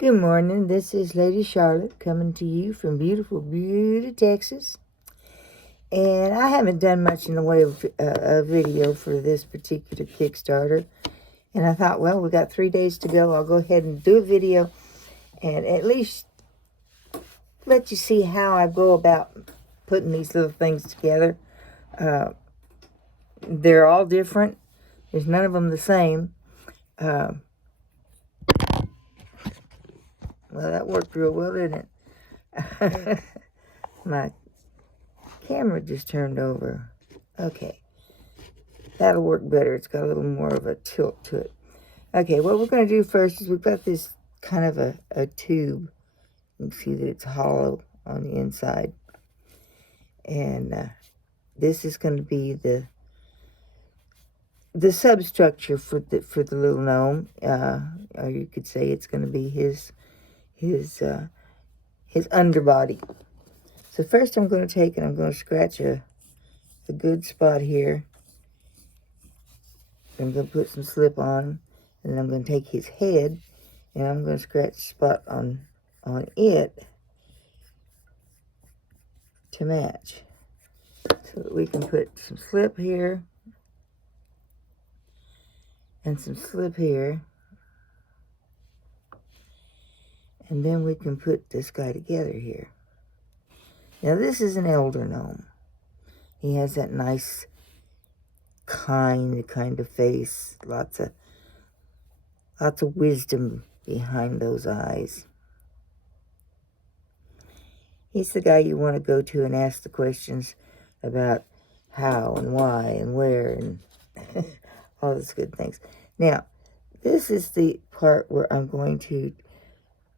Good morning. This is Lady Charlotte coming to you from beautiful, beautiful Texas. And I haven't done much in the way of a video for this particular Kickstarter. And I thought, well, we got 3 days to go. I'll go ahead and do a video and at least let you see how I go about putting these little things together. They're all different. There's none of them the same. Well, that worked real well, didn't it? My camera just turned over. Okay. That'll work better. It's got a little more of a tilt to it. Okay, what we're going to do first is we've got this kind of a tube. You can see that it's hollow on the inside. And this is going to be the substructure for the little gnome. Or you could say it's going to be his underbody. So first I'm going to take and I'm going to scratch a good spot here. I'm going to put some slip on, and then I'm going to take his head and I'm going to scratch a spot on it to match. So that we can put some slip here and some slip here. And then we can put this guy together here. Now this is an elder gnome. He has that nice kind of face. Lots of wisdom behind those eyes. He's the guy you want to go to and ask the questions about how and why and where and all those good things. Now, this is the part where I'm going to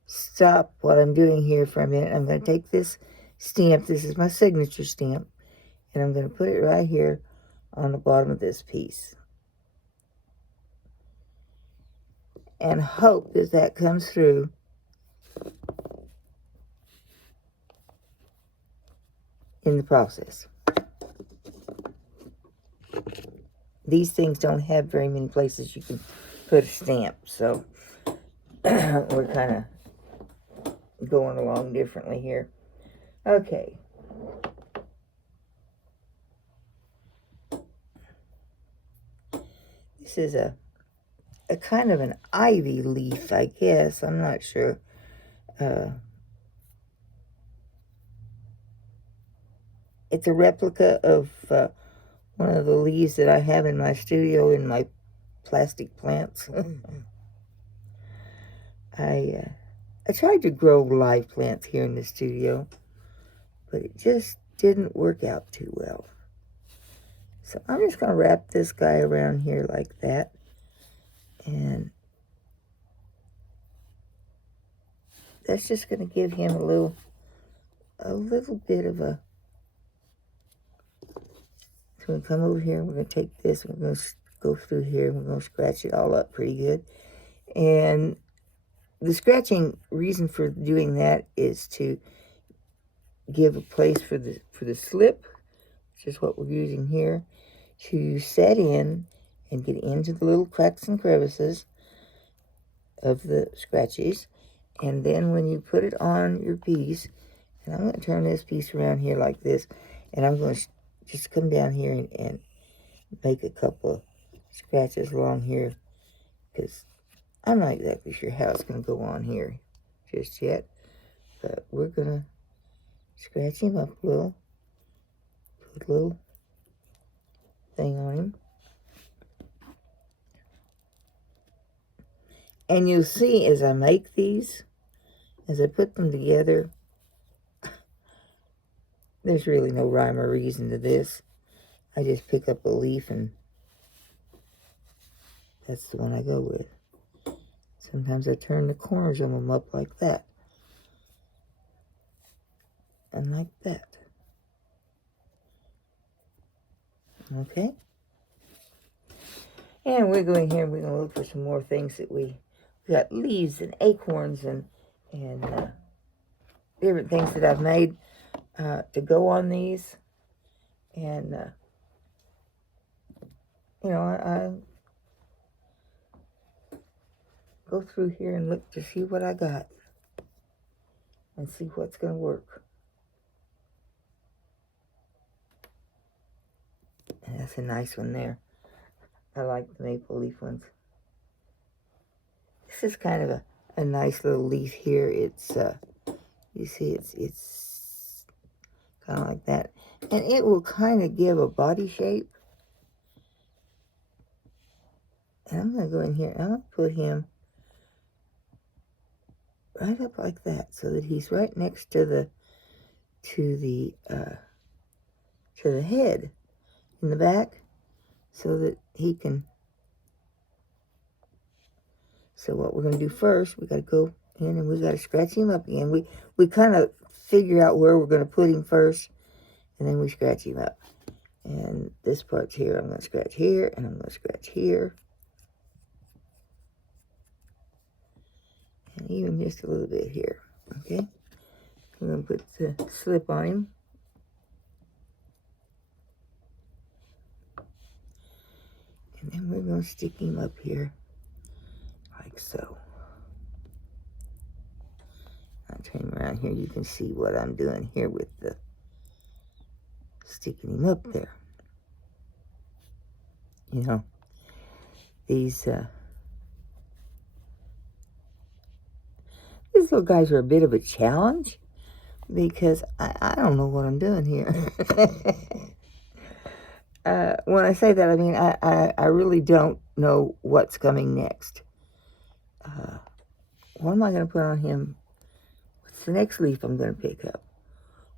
stop what I'm doing here for a minute. I'm going to take this stamp. This is my signature stamp. And I'm going to put it right here on the bottom of this piece. And hope that that comes through in the process. These things don't have very many places you can put a stamp, so we're kind of going along differently here. Okay. This is a kind of an ivy leaf, I guess. I'm not sure. It's a replica of one of the leaves that I have in my studio in my plastic plants. I tried to grow live plants here in the studio, but it just didn't work out too well. So I'm just going to wrap this guy around here like that. And that's just going to give him a little bit of a... So we come over here, we're going to take this, we're going to go through here, and we're going to scratch it all up pretty good. And the scratching reason for doing that is to give a place for the slip, which is what we're using here, to set in and get into the little cracks and crevices of the scratches. And then when you put it on your piece, and I'm going to turn this piece around here like this, and I'm going to just come down here and make a couple of scratches along here, because I'm not exactly sure how it's going to go on here just yet, but we're going to scratch him up a little, put a little thing on him. And you'll see as I make these, as I put them together, there's really no rhyme or reason to this. I just pick up a leaf and that's the one I go with. Sometimes I turn the corners of them up like that. And like that. Okay? And we're going here and we're going to look for some more things that we got leaves and acorns and different things that I've made to go on these. And, you know, I'm go through here and look to see what I got. And see what's going to work. And that's a nice one there. I like the maple leaf ones. This is kind of a nice little leaf here. It's, you see, it's kind of like that. And it will kind of give a body shape. And I'm going to go in here and I'm going to put him right up like that so that he's right next to the head in the back so that he can. So what we're going to do first, we got to go in and we got to scratch him up again. We kind of figure out where we're going to put him first, and then we scratch him up. And this part's here. I'm going to scratch here, and I'm going to scratch here. And even just a little bit here, okay? I'm going to put the slip on him. And then we're going to stick him up here. Like so. I'll turn him around here. You can see what I'm doing here with the sticking him up there. You know, these little guys are a bit of a challenge because I don't know what I'm doing here. When I say that, I mean I really don't know what's coming next. What am I going to put on him? What's the next leaf I'm going to pick up?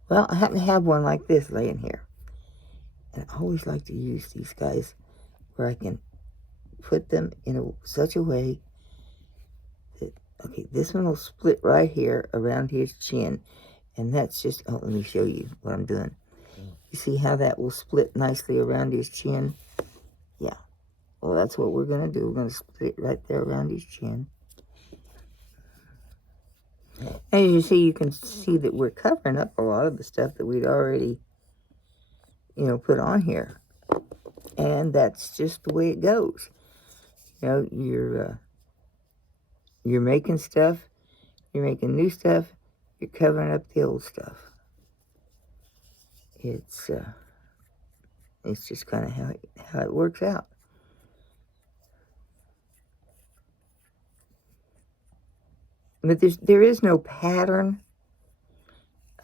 Well, I happen to have one like this laying here. And I always like to use these guys where I can put them in such a way that, okay, this one will split right here around his chin. And that's just, oh, let me show you what I'm doing. You see how that will split nicely around his chin? Yeah. Well, that's what we're going to do. We're going to split it right there around his chin. As you see, you can see that we're covering up a lot of the stuff that we'd already, you know, put on here. And that's just the way it goes. You know, you're making stuff, you're making new stuff, you're covering up the old stuff. It's just kind of how it works out. But there is no pattern.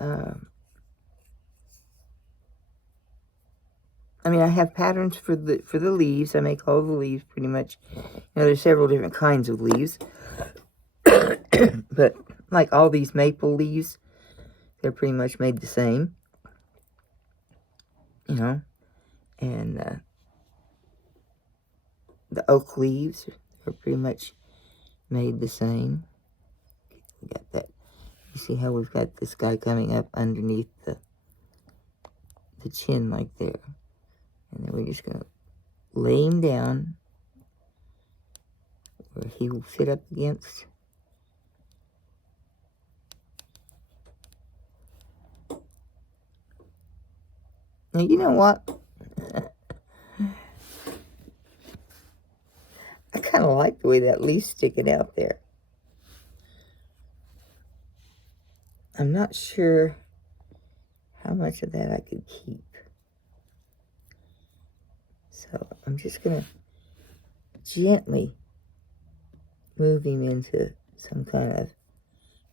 I mean, I have patterns for the leaves. I make all the leaves pretty much. You know, there's several different kinds of leaves. But like all these maple leaves, they're pretty much made the same. You know, and the oak leaves are pretty much made the same. We got that. You see how we've got this guy coming up underneath the chin like there. And then we're just going to lay him down where he will fit up against. Now, you know what? I kind of like the way that leaf's sticking out there. I'm not sure how much of that I could keep. So I'm just going to gently move him into some kind of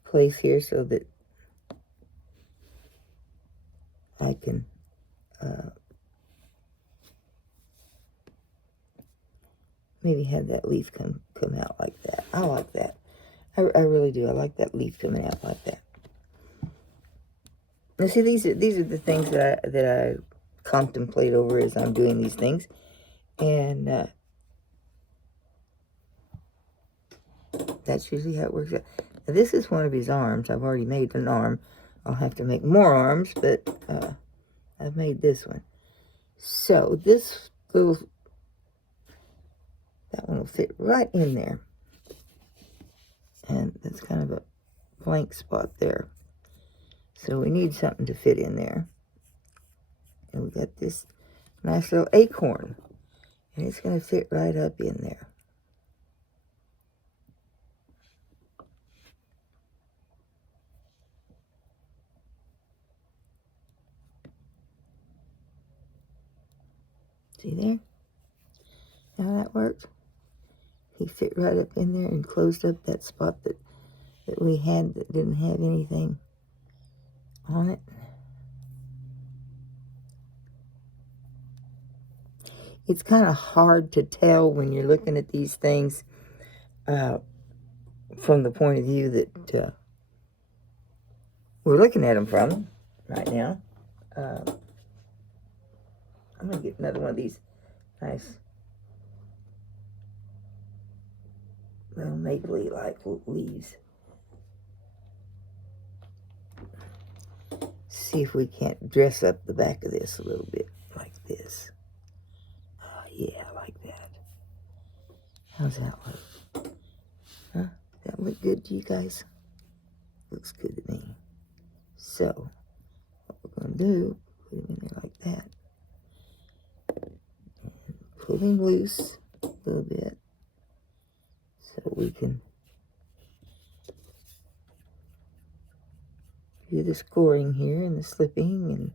place here so that I can maybe have that leaf come out like that. I like that. I really do. I like that leaf coming out like that. Now, see, these are the things that I contemplate over as I'm doing these things, and that's usually how it works out. Now, this is one of his arms. I've already made an arm. I'll have to make more arms, but I've made this one. So this little, that one will fit right in there, and that's kind of a blank spot there. So we need something to fit in there. And we got this nice little acorn. And it's going to fit right up in there. See there? How that worked? He fit right up in there and closed up that spot that we had that didn't have anything on it. It's kind of hard to tell when you're looking at these things from the point of view that we're looking at them from right now. I'm going to get another one of these nice little mapley-like leaves. See if we can't dress up the back of this a little bit like this. Oh, yeah, I like that. How's that look? Huh? Does that look good to you guys? Looks good to me. So, what we're going to do, put him in there like that. And pull him loose a little bit so we can do the scoring here and the slipping and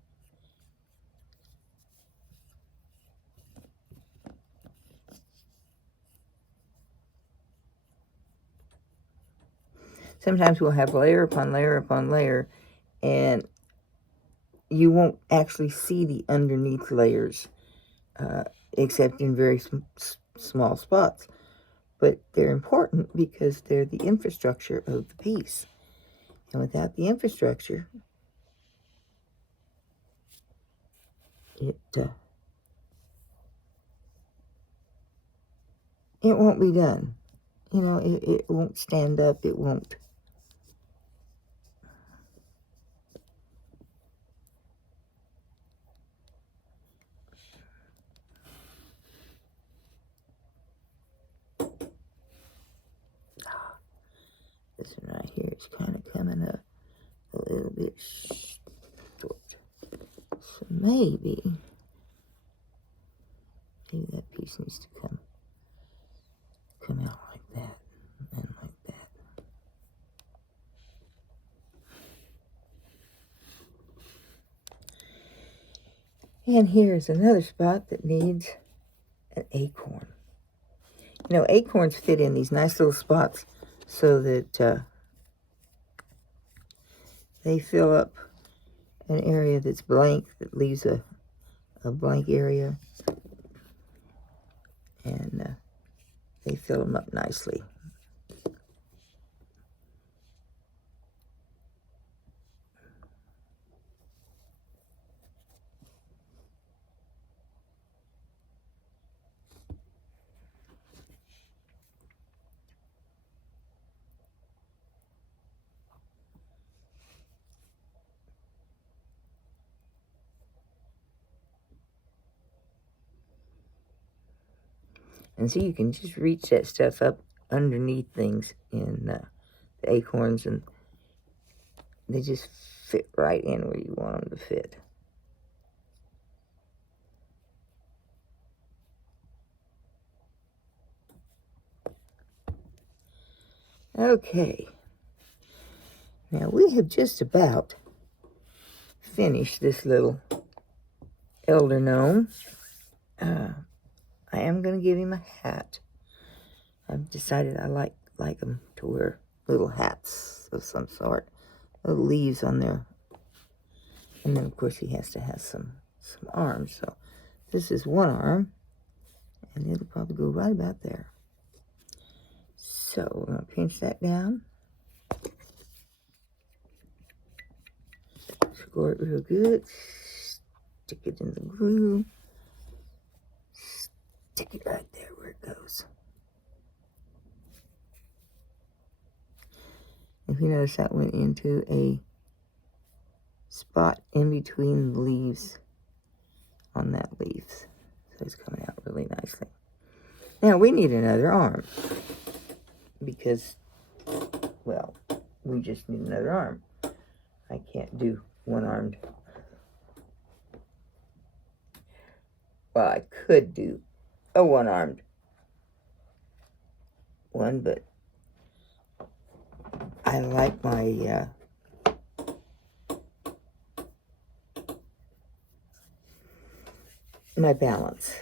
sometimes we'll have layer upon layer upon layer, and you won't actually see the underneath layers, except in very small spots. But they're important because they're the infrastructure of the piece. And without the infrastructure, it won't be done. You know, it won't stand up. It won't. This one right here is kind of coming up a little bit short. So maybe that piece needs to come out like that and like that. And here's another spot that needs an acorn. You know, acorns fit in these nice little spots so that they fill up an area that's blank, that leaves a blank area, and they fill them up nicely. And so you can just reach that stuff up underneath things in the acorns, and they just fit right in where you want them to fit. Okay. Now we have just about finished this little elder gnome. I am going to give him a hat. I've decided I like them to wear little hats of some sort, little leaves on there. And then, of course, he has to have some arms. So this is one arm, and it'll probably go right about there. So we're going to pinch that down. Score it real good. Stick it in the groove. Stick it right there where it goes. If you notice, that went into a spot in between the leaves on that leaf. So it's coming out really nicely. Now we need another arm because, well, we just need another arm. I can't do one-armed. Well, I could do a one-armed one, but I like my my balance.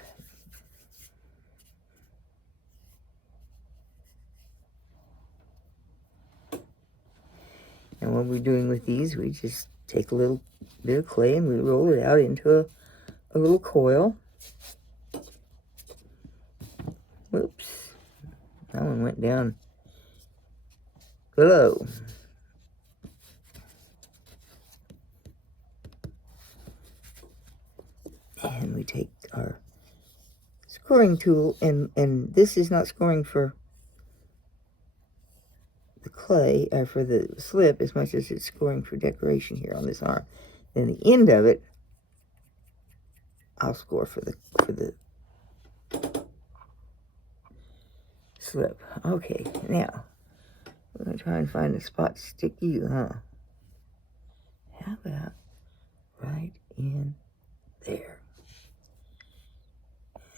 And what we're doing with these, we just take a little bit of clay and we roll it out into a little coil. Whoops. That one went down below. And we take our scoring tool, and this is not scoring for the clay, or for the slip, as much as it's scoring for decoration here on this arm. Then the end of it, I'll score for the slip. Okay, now we're gonna try and find a spot to stick you, huh? How about right in there?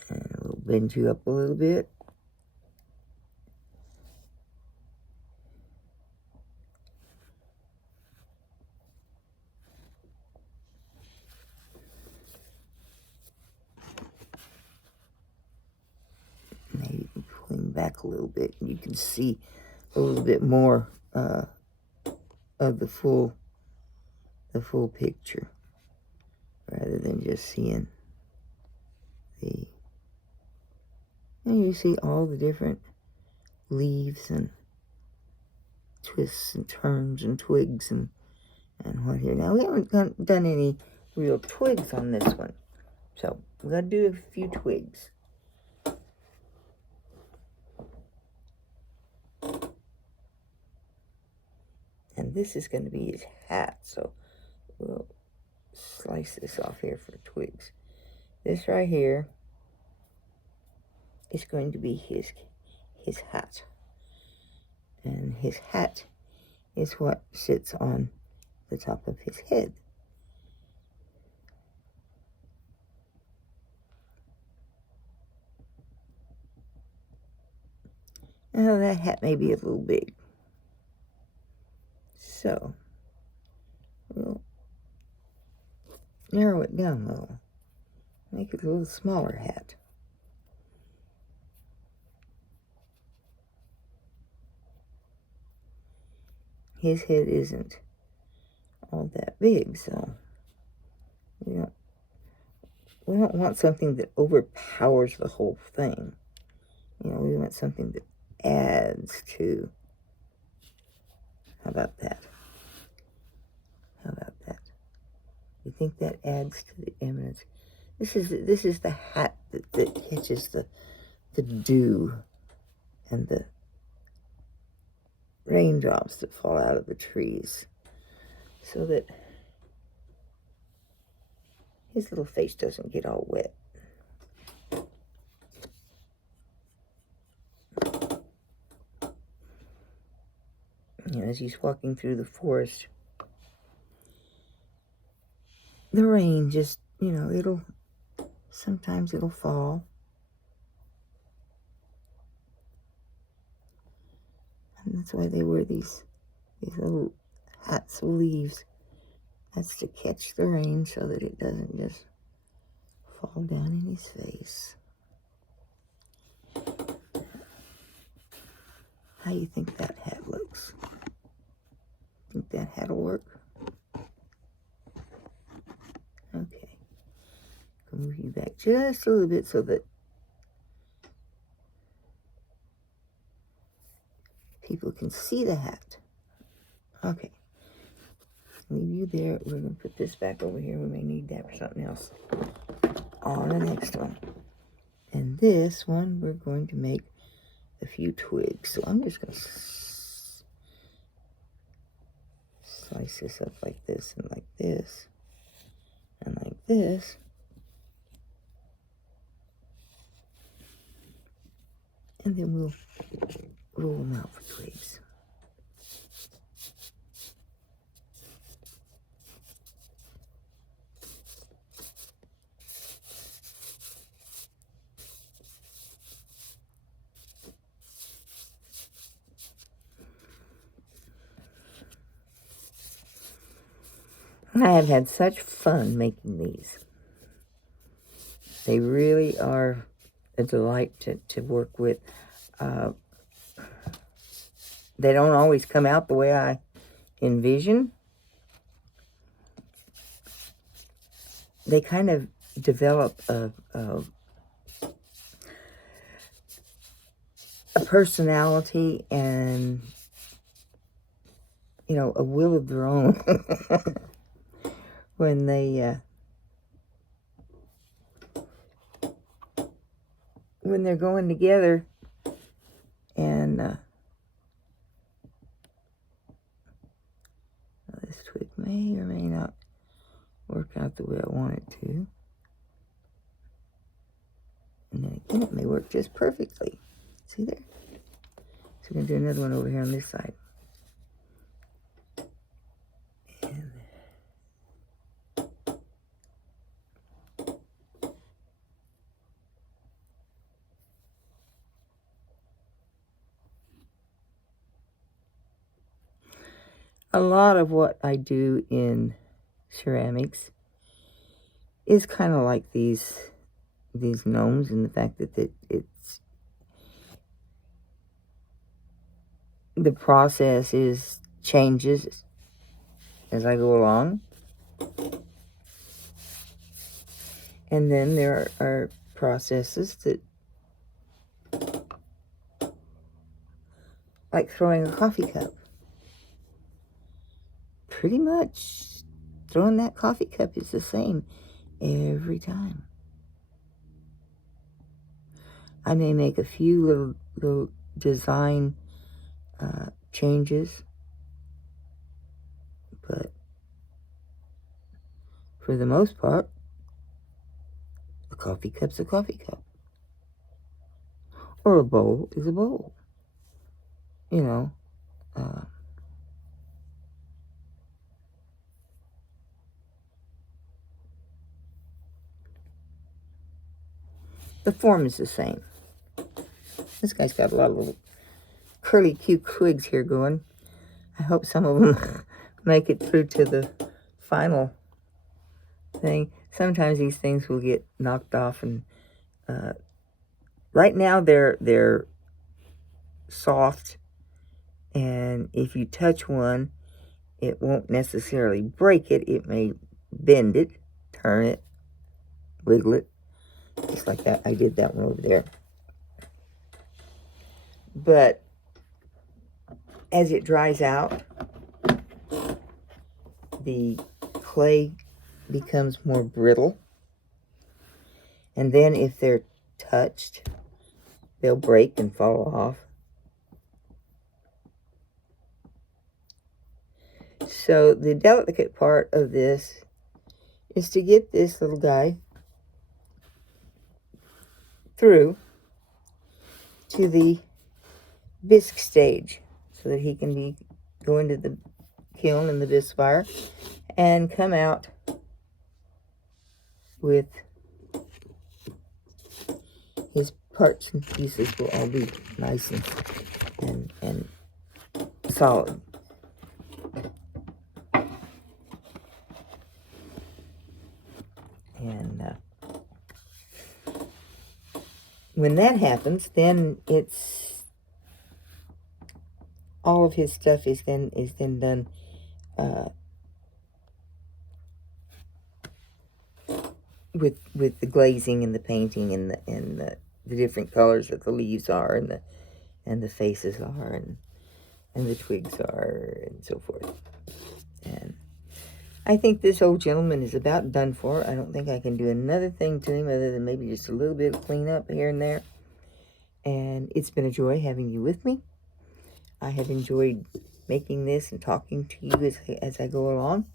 And we'll bend you up a little bit. Maybe pulling back a little bit, and you can see a little bit more of the full picture, rather than just seeing the. And you see all the different leaves and twists and turns and twigs and what here. Now, we haven't done any real twigs on this one, so we got to do a few twigs. And this is going to be his hat, so we'll slice this off here for twigs. This right here is going to be his hat. And his hat is what sits on the top of his head. Now that hat may be a little big, so we'll narrow it down a little. Make it a little smaller hat. His head isn't all that big, so we don't want something that overpowers the whole thing. You know, we want something that adds to. How about that? How about that? You think that adds to the eminence? This is the hat that catches the dew and the raindrops that fall out of the trees, so that his little face doesn't get all wet. You know, as he's walking through the forest, the rain just, you know, sometimes it'll fall. And that's why they wear these little hats of leaves. That's to catch the rain so that it doesn't just fall down in his face. How do you think that hat looks? Think that hat'll work? Okay. I'll move you back just a little bit so that people can see the hat. Okay. Leave you there. We're going to put this back over here. We may need that for something else on the next one. And this one, we're going to make a few twigs. So I'm just going to slice this up like this and like this and like this. And then we'll roll them out for twigs. I have had such fun making these. They really are a delight to work with. They don't always come out the way I envision, they kind of develop a personality and, you know, a will of their own when they're going together. And this twig may or may not work out the way I want it to. And then again, it may work just perfectly. See there? So we're going to do another one over here on this side. And a lot of what I do in ceramics is kind of like these gnomes, and the fact that it's the process changes as I go along. And then there are processes that, like throwing a coffee cup. Pretty much throwing that coffee cup is the same every time. I may make a few little design changes, but for the most part, a coffee cup's a coffee cup. Or a bowl is a bowl. You know, the form is the same. This guy's got a lot of little curly, cute twigs here going. I hope some of them make it through to the final thing. Sometimes these things will get knocked off, and right now they're soft, and if you touch one, it won't necessarily break it. It may bend it, turn it, wiggle it, just like that. I did that one over there. But as it dries out, the clay becomes more brittle. And then if they're touched, they'll break and fall off. So the delicate part of this is to get this little guy through to the bisque stage so that he can go into the kiln and the bisque fire and come out with his parts and pieces will all be nice and solid. And when that happens, then it's all of his stuff is then done with the glazing and the painting and the different colors that the leaves are and the faces are and the twigs are and so forth. And I think this old gentleman is about done for. I don't think I can do another thing to him other than maybe just a little bit of cleanup here and there. And it's been a joy having you with me. I have enjoyed making this and talking to you as I go along.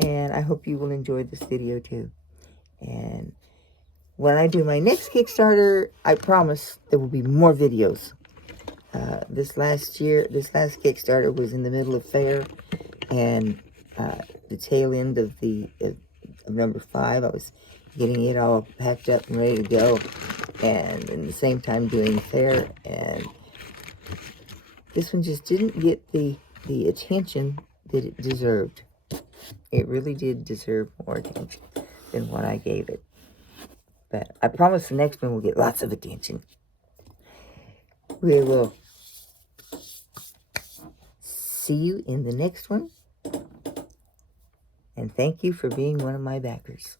And I hope you will enjoy this video too. And when I do my next Kickstarter, I promise there will be more videos. This last Kickstarter was in the middle of fair, and the tail end of number 5, I was getting it all packed up and ready to go, and at the same time doing fair, and this one just didn't get the attention that it deserved. It really did deserve more attention than what I gave it. But I promise the next one will get lots of attention. We will See you in the next one. And thank you for being one of my backers.